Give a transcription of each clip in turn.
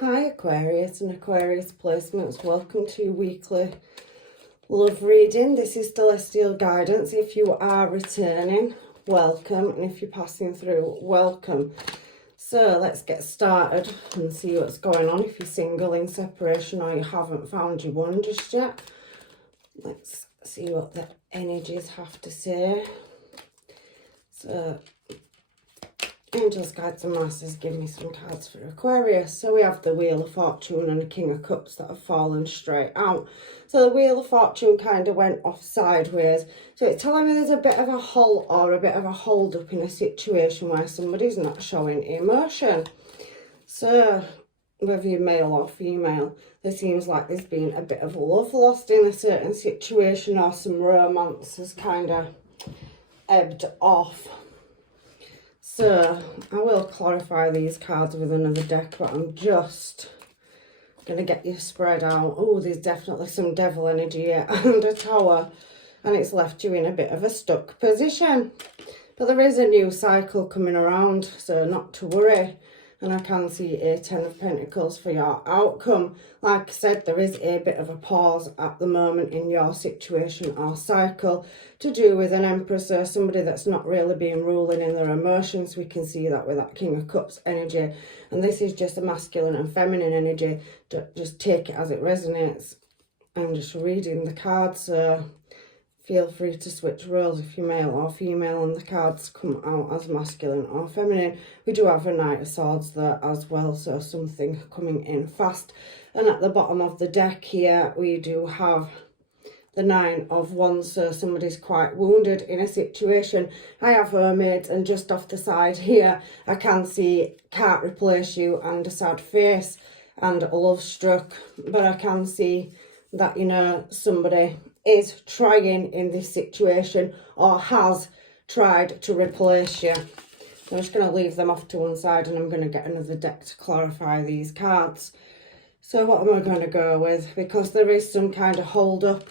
Hi Aquarius and Aquarius placements, welcome to your weekly love reading. This is celestial guidance. If you are returning, welcome, and if you're passing through, welcome. So let's get started and see what's going on. If you're single, in separation, or you haven't found your one just yet, let's see what the energies have to say. So Angels, Guides and Masters, give me some cards for Aquarius. So we have the Wheel of Fortune and the King of Cups that have fallen straight out. So the Wheel of Fortune kind of went off sideways. So it's telling me there's a bit of a halt or a bit of a hold up in a situation where somebody's not showing emotion. So whether you're male or female, there seems like there's been a bit of love lost in a certain situation, or some romance has kind of ebbed off. So I will clarify these cards with another deck, but I'm just going to get you spread out. Oh, there's definitely some devil energy here and a tower, and it's left you in a bit of a stuck position. But there is a new cycle coming around, so not to worry. And I can see a 10 of Pentacles for your outcome. Like I said, there is a bit of a pause at the moment in your situation or cycle to do with an Empress or somebody that's not really being ruling in their emotions. We can see that with that King of Cups energy. And this is just a masculine and feminine energy. Just take it as it resonates. I'm just reading the cards, so feel free to switch roles if you're male or female and the cards come out as masculine or feminine. We do have a Knight of Swords there as well, so something coming in fast. And at the bottom of the deck here, we do have the 9 of Wands, so somebody's quite wounded in a situation. I have mermaids, and just off the side here, I can see can't replace you and a sad face and a love struck. But I can see that, you know, somebody is trying in this situation or has tried to replace you. I'm just going to leave them off to one side, and I'm going to get another deck to clarify these cards. So what am I going to go with? Because there is some kind of hold up,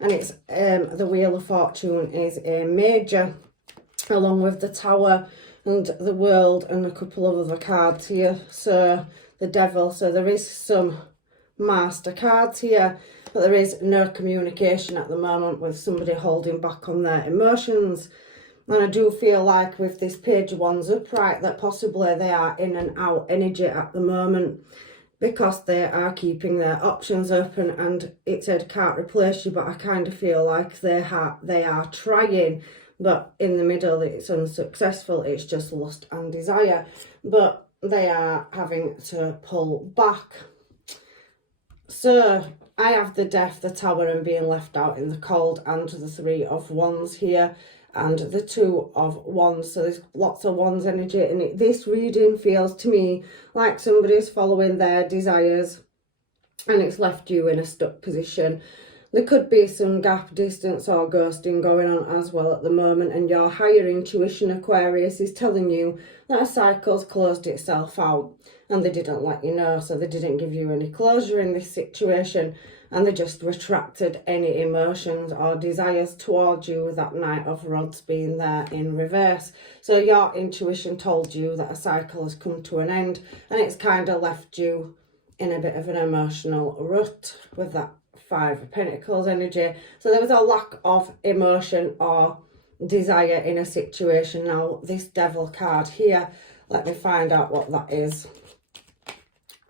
and it's the Wheel of Fortune is a major, along with the Tower and the World and a couple of other cards here. So the Devil, so there is some master cards here, but there is no communication at the moment with somebody holding back on their emotions. And I do feel like with this Page of Wands upright that possibly they are in and out energy at the moment, because they are keeping their options open. And it said can't replace you, but I kind of feel like they are trying, but in the middle it's unsuccessful. It's just lust and desire, but they are having to pull back. So I have the Death, the Tower, and being left out in the cold, and the 3 of Wands here, and the 2 of Wands. So there's lots of Wands energy, and this reading feels to me like somebody's following their desires, and it's left you in a stuck position. There could be some gap, distance or ghosting going on as well at the moment, and your higher intuition, Aquarius, is telling you that a cycle's closed itself out and they didn't let you know, so they didn't give you any closure in this situation, and they just retracted any emotions or desires towards you with that Knight of Rods being there in reverse. So your intuition told you that a cycle has come to an end, and it's kind of left you in a bit of an emotional rut with that 5 of Pentacles energy. So there was a lack of emotion or desire in a situation. Now this Devil card here, let me find out what that is.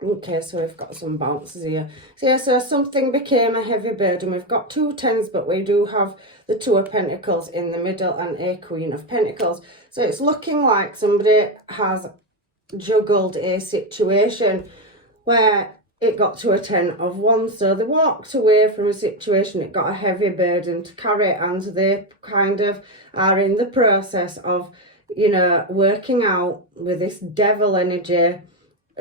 Okay, so we've got some bounces here. So yeah, so something became a heavy burden. We've got 2 10s, but we do have the 2 of Pentacles in the middle and a Queen of Pentacles. So it's looking like somebody has juggled a situation where it got to a 10 of Wands. So they walked away from a situation, it got a heavy burden to carry, and they kind of are in the process of, you know, working out with this Devil energy,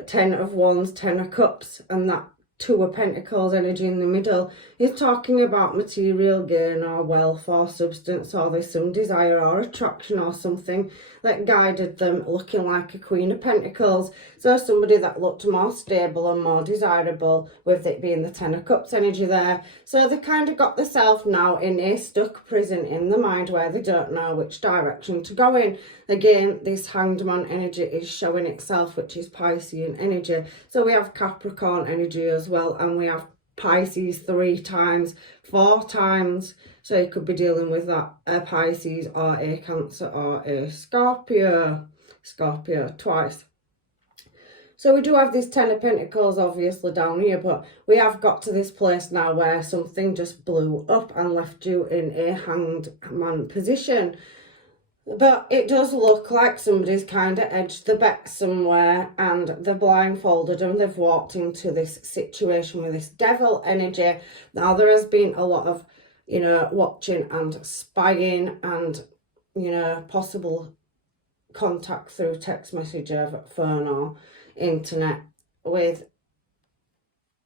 10 of Wands, 10 of Cups, and that Two of Pentacles energy in the middle is talking about material gain or wealth or substance, or there's some desire or attraction or something that guided them, looking like a Queen of Pentacles. So somebody that looked more stable and more desirable, with it being the Ten of Cups energy there. So they kind of got themselves now in a stuck prison in the mind where they don't know which direction to go in. Again, this Hanged Man energy is showing itself, which is Piscean energy. So we have Capricorn energy as well, and we have Pisces 3 times, 4 times. So you could be dealing with that a Pisces or a Cancer or a Scorpio. Scorpio twice. So we do have this Ten of Pentacles obviously down here, but we have got to this place now where something just blew up and left you in a Hanged Man position. But it does look like somebody's kind of edged the bet somewhere, and they're blindfolded and they've walked into this situation with this Devil energy. Now, there has been a lot of, you know, watching and spying and, you know, possible contact through text message over phone or internet with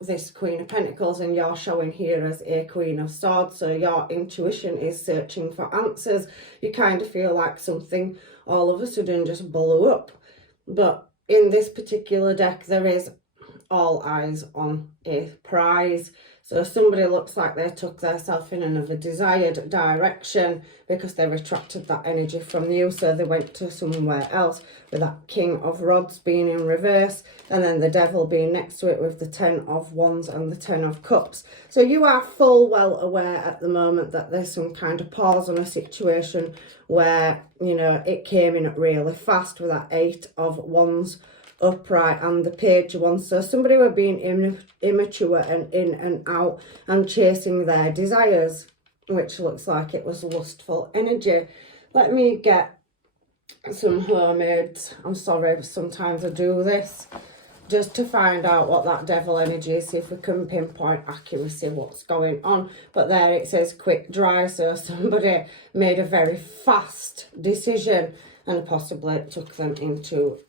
this Queen of Pentacles, and you're showing here as a Queen of Swords. So your intuition is searching for answers. You kind of feel like something all of a sudden just blew up. But in this particular deck, there is all eyes on a prize. So somebody looks like they took themselves in another desired direction because they retracted that energy from you. So they went to somewhere else, with that King of Rods being in reverse, and then the Devil being next to it with the 10 of Wands and the 10 of Cups. So you are full well aware at the moment that there's some kind of pause on a situation where, you know, it came in really fast with that 8 of Wands upright and the Page of Wands. So somebody were being immature and in and out and chasing their desires, which looks like it was lustful energy. Let me get some homemades. I'm sorry, sometimes I do this just to find out what that Devil energy is, see if we can pinpoint accuracy what's going on. But there it says quick dry, so somebody made a very fast decision and possibly took them into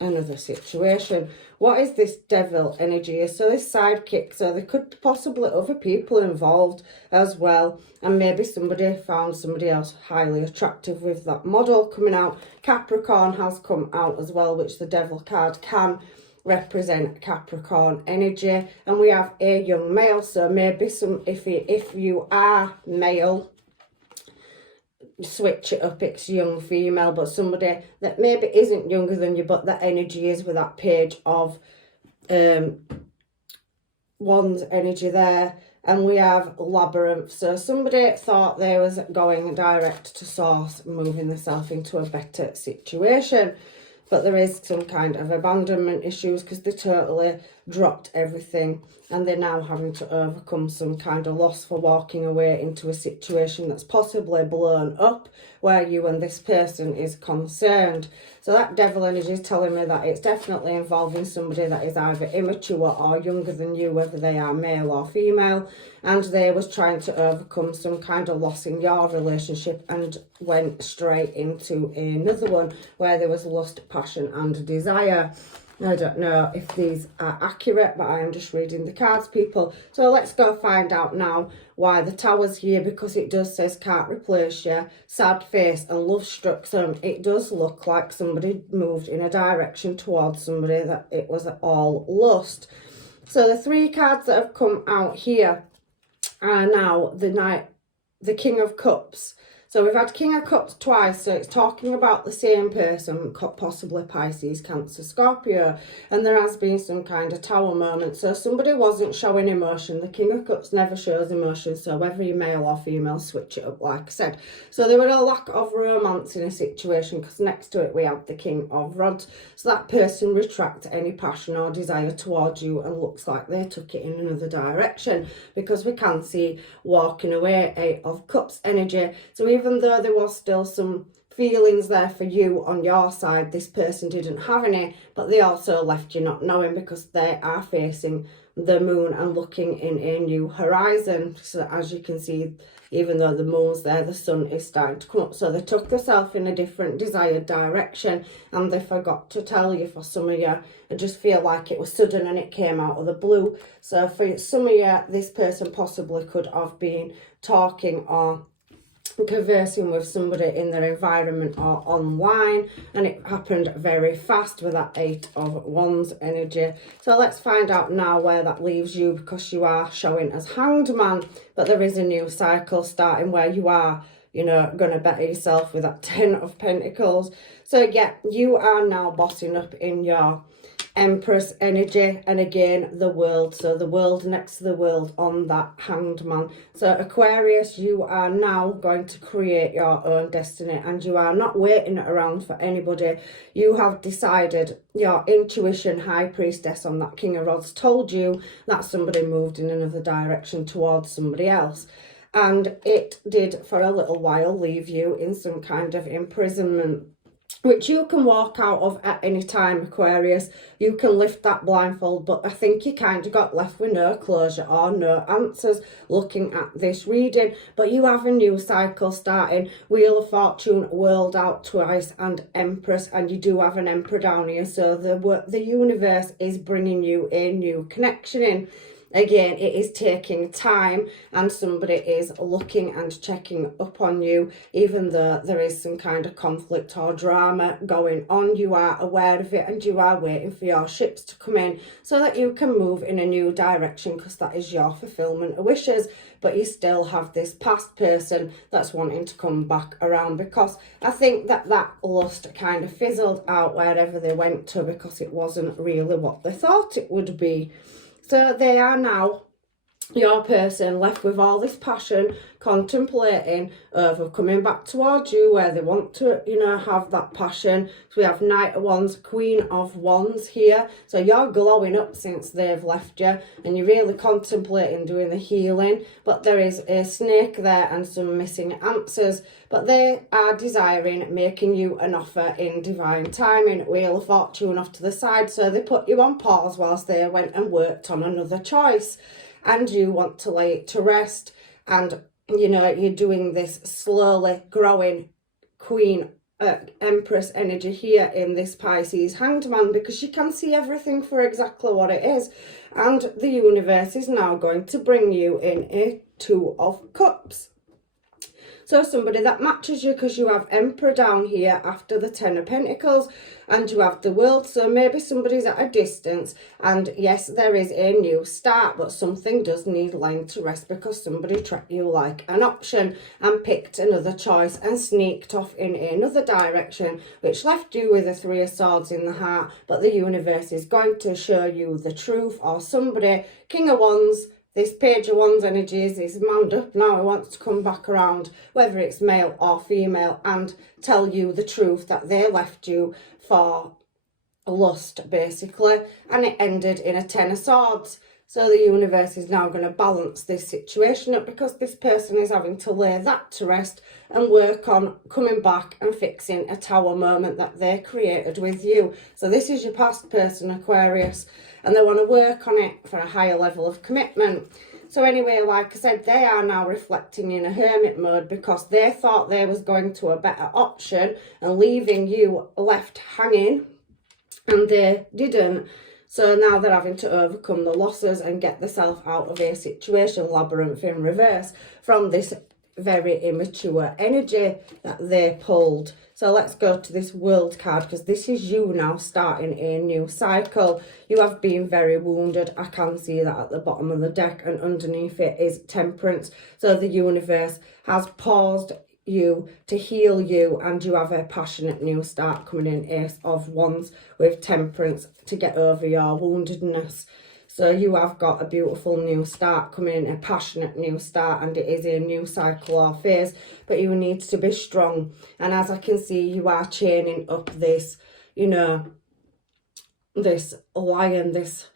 another situation. What is this Devil energy? So this sidekick, so there could possibly other people involved as well, and maybe somebody found somebody else highly attractive with that model coming out. Capricorn has come out as well, which the Devil card can represent Capricorn energy. And we have a young male, so maybe some if you are male, switch it up, it's young female, but somebody that maybe isn't younger than you, but the energy is with that Page of Wands energy there. And we have Labyrinth, so somebody thought they was going direct to source, moving themselves into a better situation, but there is some kind of abandonment issues because they totally dropped everything and they're now having to overcome some kind of loss for walking away into a situation that's possibly blown up where you and this person is concerned. So that Devil energy is telling me that it's definitely involving somebody that is either immature or younger than you, whether they are male or female, and they was trying to overcome some kind of loss in your relationship and went straight into another one where there was lust, passion and desire. I don't know if these are accurate, but I am just reading the cards, people. So let's go find out now why the Tower's here, because it does says can't replace you, sad face and love struck. So it does look like somebody moved in a direction towards somebody that it was all lust. So the 3 cards that have come out here are now the King of Cups. So we've had King of Cups twice, so it's talking about the same person, possibly Pisces, Cancer, Scorpio, and there has been some kind of Tower moment. So somebody wasn't showing emotion. The King of Cups never shows emotion, so whether you're male or female, switch it up, like I said. So there was a lack of romance in a situation, because next to it we have the King of Rods. So that person retracts any passion or desire towards you and looks like they took it in another direction, because we can see walking away, 8 of Cups energy. So even though there was still some feelings there for you on your side. This person didn't have any, but they also left you not knowing because they are facing the moon and looking in a new horizon. So as you can see, even though the moon's there, the sun is starting to come up. So they took themselves in a different desired direction, and they forgot to tell you. For some of you, I just feel like it was sudden and it came out of the blue. So for some of you, this person possibly could have been talking or conversing with somebody in their environment or online, and it happened very fast with that 8 of Wands energy. So let's find out now where that leaves you, because you are showing as Hanged Man, but there is a new cycle starting where you are, you know, going to better yourself with that 10 of Pentacles. So yeah, you are now bossing up in your Empress energy, and again the World, so the World next to the World on that Hanged Man. So Aquarius, you are now going to create your own destiny, and you are not waiting around for anybody. You have decided, your intuition, High Priestess on that King of Rods, told you that somebody moved in another direction towards somebody else, and it did for a little while leave you in some kind of imprisonment, which you can walk out of at any time, Aquarius. You can lift that blindfold, but I think you kind of got left with no closure or no answers looking at this reading. But you have a new cycle starting. Wheel of Fortune, World out twice, and Empress, and you do have an Emperor down here. So the universe is bringing you a new connection in. Again, it is taking time, and somebody is looking and checking up on you, even though there is some kind of conflict or drama going on. You are aware of it, and you are waiting for your ships to come in so that you can move in a new direction, because that is your fulfillment of wishes. But you still have this past person that's wanting to come back around, because I think that lust kind of fizzled out wherever they went to, because it wasn't really what they thought it would be. So they are now, your person, left with all this passion, contemplating over coming back towards you, where they want to, you know, have that passion. So we have Knight of Wands, Queen of Wands here. So you're glowing up since they've left you, and you're really contemplating doing the healing. But there is a snake there and some missing answers. But they are desiring making you an offer in divine timing. Wheel of Fortune off to the side. So they put you on pause whilst they went and worked on another choice. And you want to lay it to rest. And, you know, you're doing this slowly growing Queen, Empress energy here in this Pisces Hanged Man, because you can see everything for exactly what it is. And the universe is now going to bring you in a 2 of Cups. So somebody that matches you, because you have Emperor down here after the 10 of Pentacles, and you have the World. So maybe somebody's at a distance, and yes, there is a new start, but something does need laying to rest, because somebody treated you like an option and picked another choice and sneaked off in another direction, which left you with a 3 of Swords in the heart. But the universe is going to show you the truth, or somebody, King of Wands, this Page of Wands energies is manned up now. He wants to come back around, whether it's male or female, and tell you the truth that they left you for lust, basically. And it ended in a 10 of Swords. So the universe is now going to balance this situation up, because this person is having to lay that to rest and work on coming back and fixing a tower moment that they created with you. So this is your past person, Aquarius, and they want to work on it for a higher level of commitment. So anyway, like I said, they are now reflecting in a hermit mode, because they thought they was going to a better option and leaving you left hanging, and they didn't. So now they're having to overcome the losses and get themselves out of a situation, labyrinth in reverse, from this very immature energy that they pulled. So let's go to this World card, because this is you now starting a new cycle. You have been very wounded. I can see that at the bottom of the deck, and underneath it is Temperance. So the universe has paused you to heal you, and you have a passionate new start coming in, Ace of Wands with Temperance, to get over your woundedness. So you have got a beautiful new start coming in, a passionate new start, and it is a new cycle or phase, but you need to be strong. And as I can see, you are chaining up this, you know, this lion, this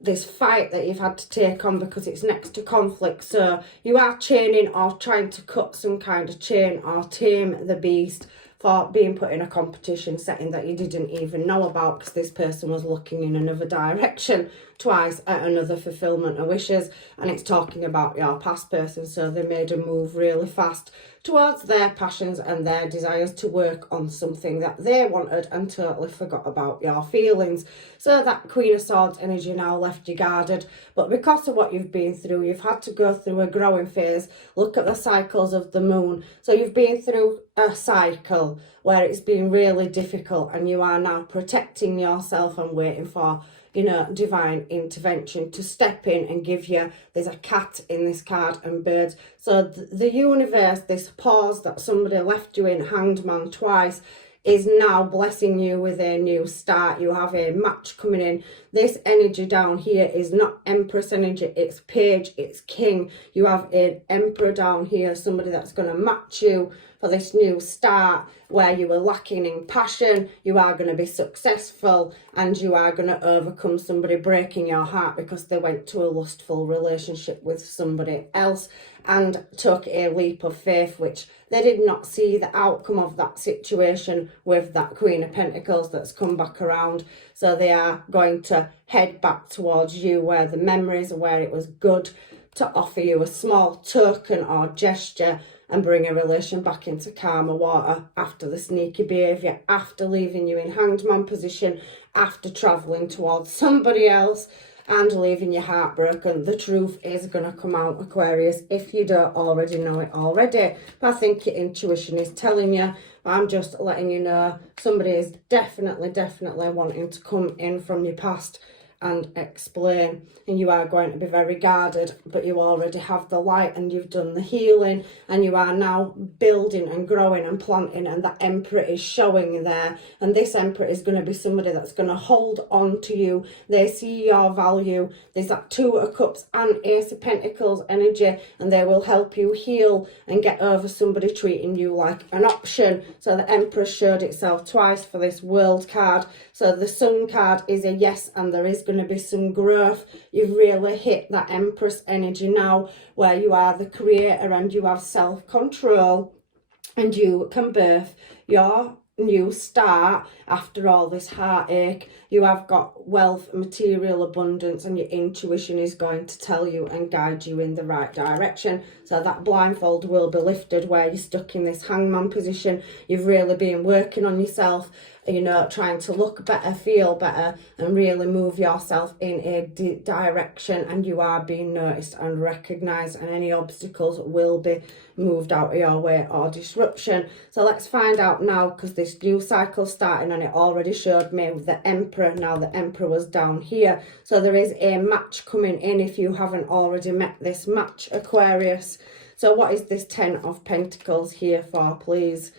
this fight that you've had to take on because it's next to conflict. So you are chaining or trying to cut some kind of chain or tame the beast for being put in a competition setting that you didn't even know about, because this person was looking in another direction twice at another fulfillment of wishes, and it's talking about your past person. So they made a move really fast towards their passions and their desires to work on something that they wanted and totally forgot about your feelings. So that Queen of Swords energy now left you guarded, but because of what you've been through, you've had to go through a growing phase. Look at the cycles of the moon. So you've been through a cycle where it's been really difficult, and you are now protecting yourself and waiting for, you know, divine intervention to step in and give you, there's a cat in this card and birds. So the universe, this pause that somebody left you in, Hanged Man twice, is now blessing you with a new start. You have a match coming in. This energy down here is not Empress energy, it's Page, it's King. You have an Emperor down here, somebody that's going to match you for this new start where you were lacking in passion. You are going to be successful, and you are going to overcome somebody breaking your heart because they went to a lustful relationship with somebody else and took a leap of faith, which they did not see the outcome of that situation with that Queen of Pentacles that's come back around. So they are going to head back towards you where the memories are, where it was good, to offer you a small token or gesture and bring a relation back into calmer water after the sneaky behaviour, after leaving you in Hanged Man position, after travelling towards somebody else and leaving you heartbroken. The truth is going to come out, Aquarius, if you don't already know it already. But I think your intuition is telling you. I'm just letting you know somebody is definitely wanting to come in from your past and explain, and you are going to be very guarded, but you already have the light and you've done the healing, and you are now building and growing and planting, and that Emperor is showing there. And this Emperor is going to be somebody that's going to hold on to you. They see your value. There's that Two of Cups and Ace of Pentacles energy, and they will help you heal and get over somebody treating you like an option. So the Emperor showed itself twice for this World card. So the Sun card is a yes, and there is going to be some growth. You've really hit that Empress energy now, where you are the creator and you have self-control, and you can birth your new start after all this heartache. You have got wealth, material abundance, and your intuition is going to tell you and guide you in the right direction. So that blindfold will be lifted where you're stuck in this hangman position. You've really been working on yourself, you know, trying to look better, feel better, and really move yourself in a direction, and you are being noticed and recognised, and any obstacles will be moved out of your way or disruption. So let's find out now, because this new cycle starting, and it already showed me with the Emperor. Now the Emperor was down here, so there is a match coming in if you haven't already met this match, Aquarius. So what is this Ten of Pentacles here for, please?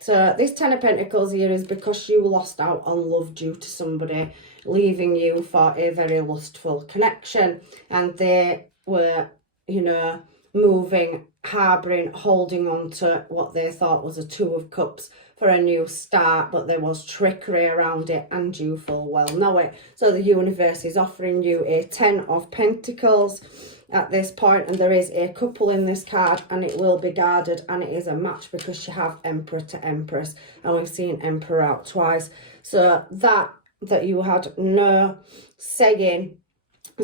So this Ten of Pentacles here is because you lost out on love due to somebody leaving you for a very lustful connection, and they were, you know, moving, harbouring, holding on to what they thought was a Two of Cups for a new start, but there was trickery around it, and you full well know it. So the universe is offering you a Ten of Pentacles at this point, and there is a couple in this card, and it will be guarded, and it is a match because you have Emperor to Empress, and we've seen Emperor out twice. So that you had no saying,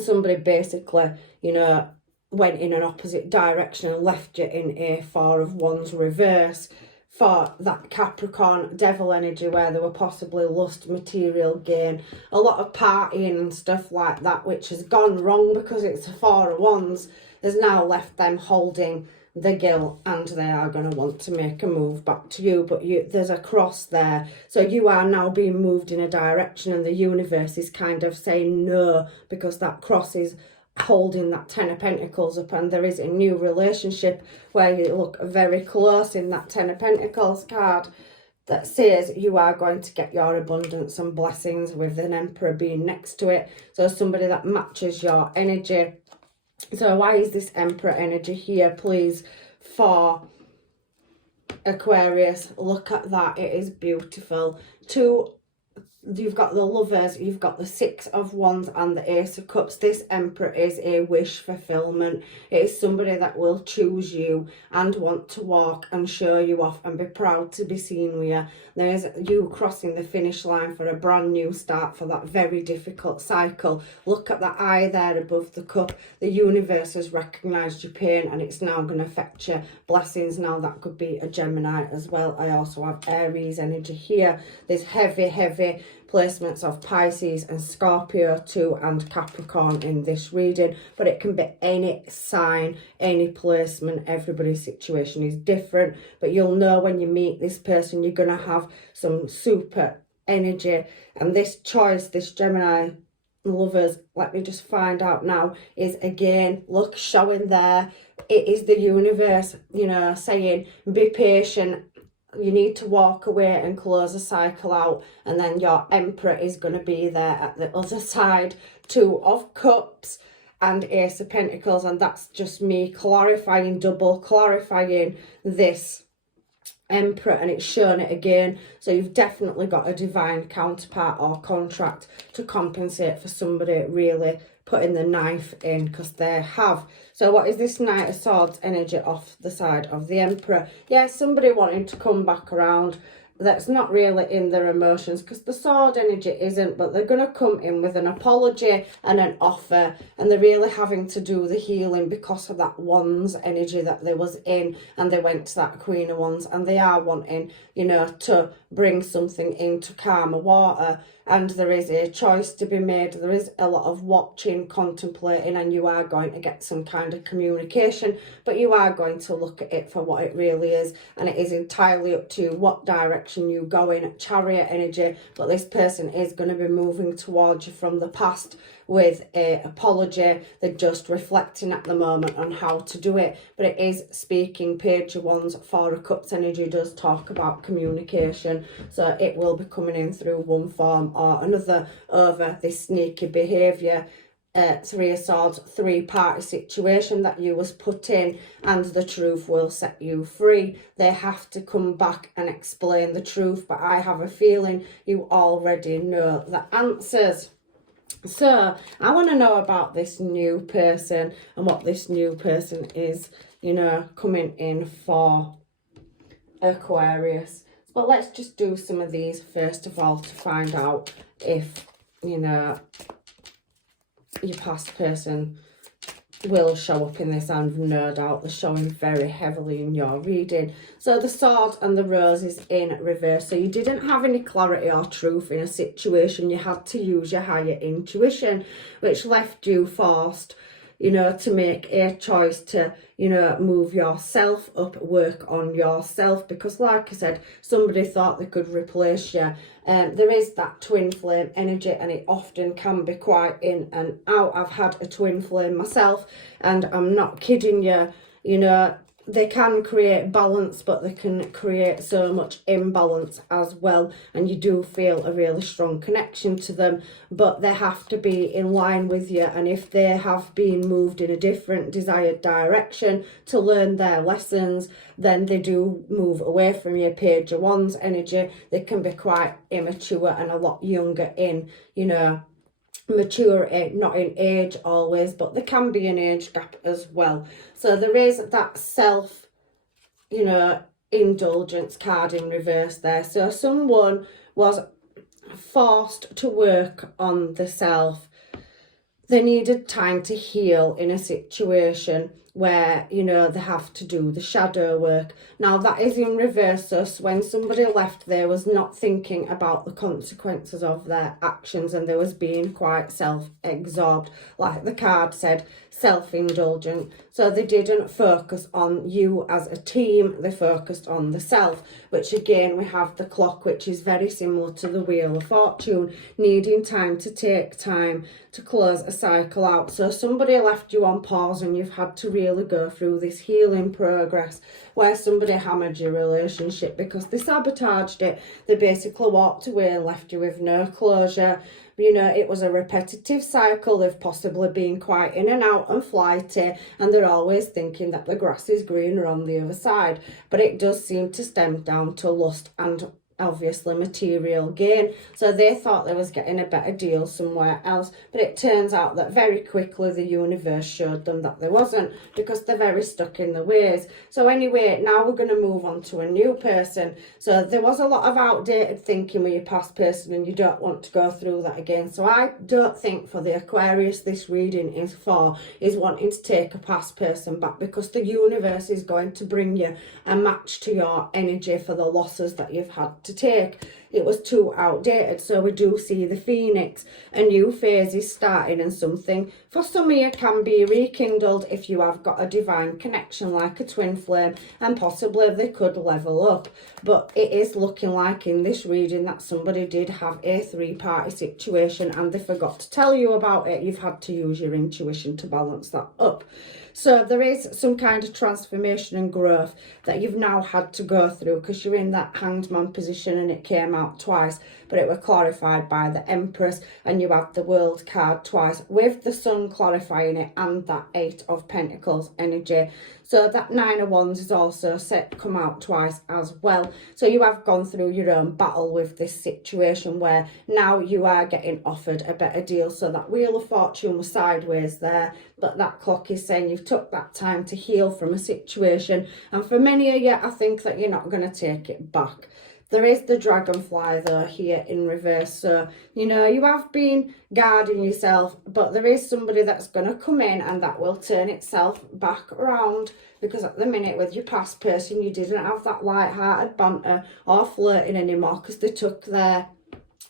somebody basically, you know, went in an opposite direction and left you in a Four of Wands reverse for that Capricorn devil energy, where there were possibly lust, material gain, a lot of partying and stuff like that, which has gone wrong because it's a Four of Wands, has now left them holding the guilt, and they are going to want to make a move back to you. But there's a cross there, so you are now being moved in a direction, and the universe is kind of saying no, because that cross is holding that Ten of Pentacles up, and there is a new relationship where you look very close in that Ten of Pentacles card that says you are going to get your abundance and blessings with an Emperor being next to it. So somebody that matches your energy. So why is this Emperor energy here, please, for Aquarius? Look at that, it is beautiful. Two you've got the Lovers, you've got the Six of Wands and the Ace of Cups. This Emperor is a wish fulfillment. It is somebody that will choose you and want to walk and show you off and be proud to be seen with you. There is you crossing the finish line for a brand new start for that very difficult cycle. Look at that eye there above the cup. The universe has recognised your pain and it's now going to affect your blessings. Now that could be a Gemini as well. I also have Aries energy here. There's heavy placements of Pisces and Scorpio too, and Capricorn in this reading, but it can be any sign, any placement. Everybody's situation is different, but you'll know when you meet this person you're going to have some super energy. And this choice, this Gemini Lovers, let me just find out now, is again, look, showing there, it is the universe, you know, saying be patient. You need to walk away and close a cycle out, and then your Emperor is going to be there at the other side. Two of Cups and Ace of Pentacles, and that's just me clarifying, double clarifying this Emperor, and it's shown it again. So you've definitely got a divine counterpart or contract to compensate for somebody really putting the knife in, because they have. So what is this Knight of Swords energy off the side of the Emperor? Yeah, somebody wanting to come back around that's not really in their emotions, because the sword energy isn't, but they're going to come in with an apology and an offer, and they're really having to do the healing because of that Wands energy that they was in, and they went to that Queen of Wands, and they are wanting, you know, to bring something into calmer water. And there is a choice to be made. There is a lot of watching, contemplating, and you are going to get some kind of communication, but you are going to look at it for what it really is, and it is entirely up to what direction you go in. Chariot energy, but this person is going to be moving towards you from the past with a apology. They're just reflecting at the moment on how to do it, but it is speaking. Page of Wands, Four of Cups energy does talk about communication, so it will be coming in through one form or another over this sneaky behaviour. Three of Swords, three-party situation that you was put in, and the truth will set you free. They have to come back and explain the truth, but I have a feeling you already know the answers. So I want to know about this new person and what this new person is, you know, coming in for Aquarius. But let's just do some of these first of all to find out if, you know, your past person will show up in this, and no doubt they're showing very heavily in your reading. So the Sword and the Rose is in reverse. So you didn't have any clarity or truth in a situation. You had to use your higher intuition, which left you forced, you know, to make a choice to, you know, move yourself up, work on yourself, because like I said, somebody thought they could replace you. There is that twin flame energy, and it often can be quite in and out. I've had a twin flame myself, and I'm not kidding you, you know, they can create balance, but they can create so much imbalance as well, and you do feel a really strong connection to them, but they have to be in line with you. And if they have been moved in a different desired direction to learn their lessons, then they do move away from your Page of Wands energy. They can be quite immature and a lot younger in, you know, maturity, not in age always, but there can be an age gap as well. So there is that self, you know, indulgence card in reverse there. So someone was forced to work on the self. They needed time to heal in a situation where, you know, they have to do the shadow work. Now that is in reverse, so when somebody left, they was not thinking about the consequences of their actions, and they was being quite self-absorbed, like the card said, self-indulgent. So they didn't focus on you as a team, they focused on the self, which again, we have the clock, which is very similar to the Wheel of Fortune, needing time to take time to close a cycle out. So somebody left you on pause, and you've had to really go through this healing progress where somebody hammered your relationship because they sabotaged it. They basically walked away and left you with no closure. You know, it was a repetitive cycle. They've possibly been quite in and out and flighty, and they're always thinking that the grass is greener on the other side. But it does seem to stem down to lust and obviously material gain. So they thought they was getting a better deal somewhere else, but it turns out that very quickly the universe showed them that there wasn't, because they're very stuck in the ways. So anyway, now we're going to move on to a new person. So there was a lot of outdated thinking with your past person, and you don't want to go through that again. So I don't think for the Aquarius this reading is wanting to take a past person back, because the universe is going to bring you a match to your energy for the losses that you've had to take. It was too outdated. So we do see the Phoenix. A new phase is starting, and something for some of you can be rekindled if you have got a divine connection like a twin flame, and possibly they could level up. But it is looking like in this reading that somebody did have a three-party situation and they forgot to tell you about it. You've had to use your intuition to balance that up. So there is some kind of transformation and growth that you've now had to go through, because you're in that Hanged Man position and it came out twice, but it was clarified by the Empress, and you have the World card twice with the Sun clarifying it, and that Eight of Pentacles energy. So that Nine of Wands is also set come out twice as well. So you have gone through your own battle with this situation where now you are getting offered a better deal. So that Wheel of Fortune was sideways there, but that clock is saying you've took that time to heal from a situation. And for many of you, I think that you're not going to take it back. There is the Dragonfly though here in reverse. So, you know, you have been guarding yourself, but there is somebody that's going to come in and that will turn itself back around, because at the minute with your past person, you didn't have that light-hearted banter or flirting anymore, because they took their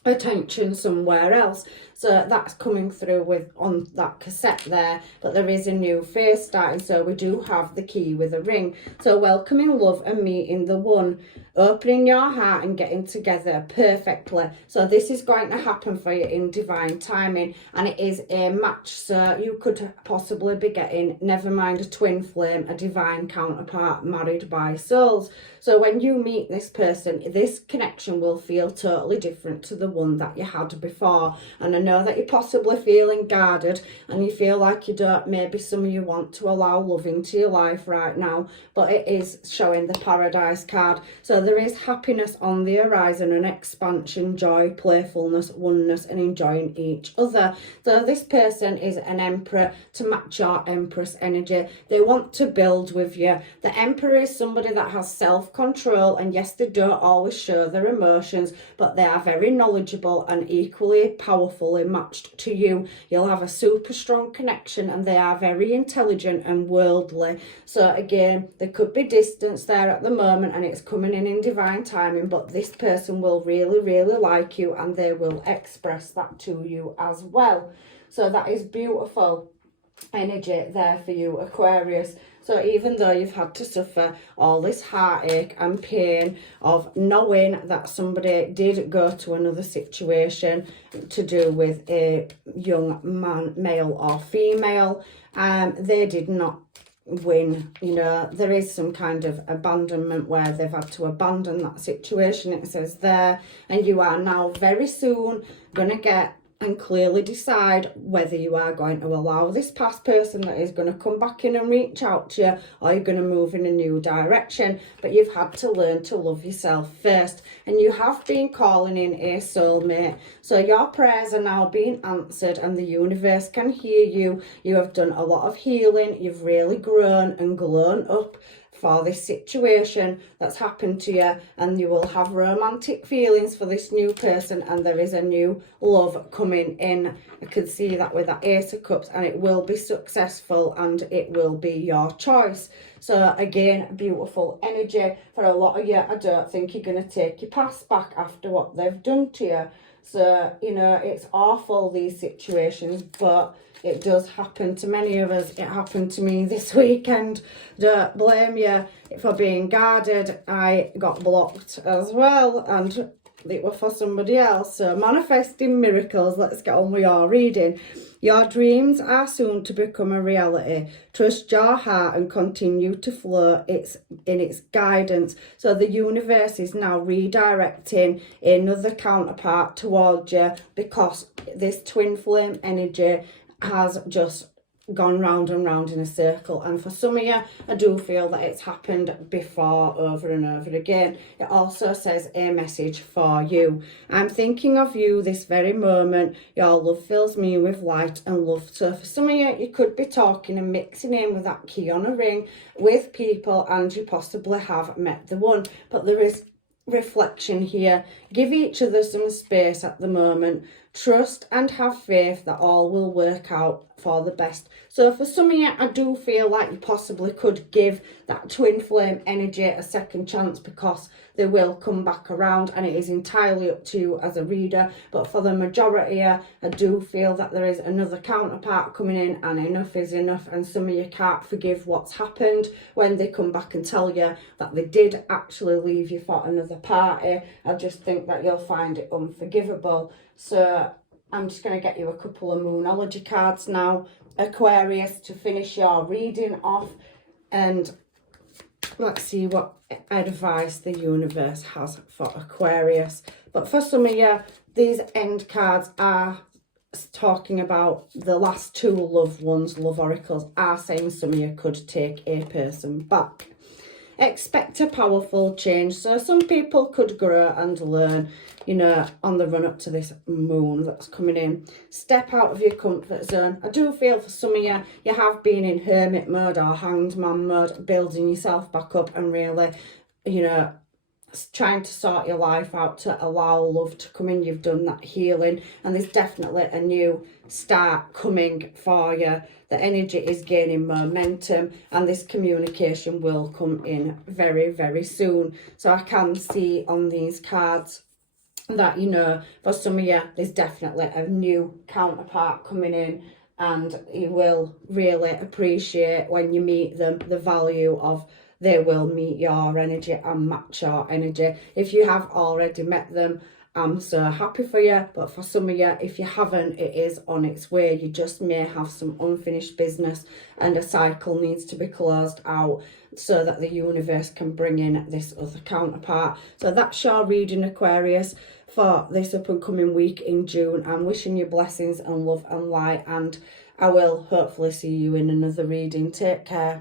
attention somewhere else. So that's coming through with on that cassette there. But there is a new phase starting. So we do have the Key with a ring. So welcoming love and meeting the one, opening your heart and getting together perfectly. So this is going to happen for you in divine timing, and it is a match. So you could possibly be getting, never mind a twin flame, a divine counterpart married by souls. So when you meet this person, this connection will feel totally different to the one that you had before. And I know that you're possibly feeling guarded and you feel like you don't, maybe some of you want to allow love into your life right now, but it is showing the Paradise card. So there is happiness on the horizon, and expansion, joy, playfulness, oneness, and enjoying each other. So this person is an Emperor to match your Empress energy. They want to build with you. The Emperor is somebody that has self-control, and yes, they don't always show their emotions, but they are very knowledgeable and equally powerfully matched to you. You'll have a super strong connection, and they are very intelligent and worldly. So again, there could be distance there at the moment, and it's coming in divine timing, but this person will really, really like you, and they will express that to you as well. So that is beautiful energy there for you, Aquarius. So even though you've had to suffer all this heartache and pain of knowing that somebody did go to another situation to do with a young man, male or female, they did not win. You know, there is some kind of abandonment where they've had to abandon that situation, it says there, and you are now very soon going to get and clearly decide whether you are going to allow this past person that is going to come back in and reach out to you, or you're going to move in a new direction. But you've had to learn to love yourself first, and you have been calling in a soulmate. So your prayers are now being answered, and the universe can hear you. You have done a lot of healing. You've really grown and grown up for this situation that's happened to you, and you will have romantic feelings for this new person, and there is a new love coming in. I can see that with that Ace of Cups, and it will be successful and it will be your choice. So again, beautiful energy for a lot of you. I don't think you're going to take your past back after what they've done to you. So, you know, it's awful, these situations, but it does happen to many of us. It happened to me this weekend. Don't blame you for being guarded. I got blocked as well, and it was for somebody else. So manifesting miracles. Let's get on with your reading. Your dreams are soon to become a reality. Trust your heart and continue to flow in its guidance. So the universe is now redirecting another counterpart towards you, because this twin flame energy has just gone round and round in a circle, and for some of you, I do feel that it's happened before, over and over again. It also says a message for you. I'm thinking of you this very moment. Your love fills me with light and love. So for some of you, you could be talking and mixing in with that key on a ring with people, and you possibly have met the one, but there is reflection here. Give each other some space at the moment. Trust and have faith that all will work out for the best. So for some of you, I do feel like you possibly could give that twin flame energy a second chance, because they will come back around, and it is entirely up to you as a reader. But for the majority here, I do feel that there is another counterpart coming in, and enough is enough, and some of you can't forgive what's happened when they come back and tell you that they did actually leave you for another party. I just think that you'll find it unforgivable. So I'm just going to get you a couple of Moonology cards now, Aquarius, to finish your reading off. And let's see what advice the universe has for Aquarius. But for some of you, these end cards are talking about the last two loved ones. Love oracles are saying some of you could take a person back. Expect a powerful change. So some people could grow and learn, you know, on the run up to this moon that's coming in. Step out of your comfort zone. I do feel for some of you, you have been in hermit mode or hanged man mode, building yourself back up and really, you know, trying to sort your life out to allow love to come in. You've done that healing, and there's definitely a new start coming for you. The energy is gaining momentum, and this communication will come in very, very soon. So I can see on these cards that, you know, for some of you, there's definitely a new counterpart coming in, and you will really appreciate when you meet them the value of they will meet your energy and match your energy. If you have already met them, I'm so happy for you. But for some of you, if you haven't, it is on its way. You just may have some unfinished business, and a cycle needs to be closed out so that the universe can bring in this other counterpart. So that's your reading, Aquarius, for this up and coming week in June. I'm wishing you blessings and love and light, and I will hopefully see you in another reading. Take care.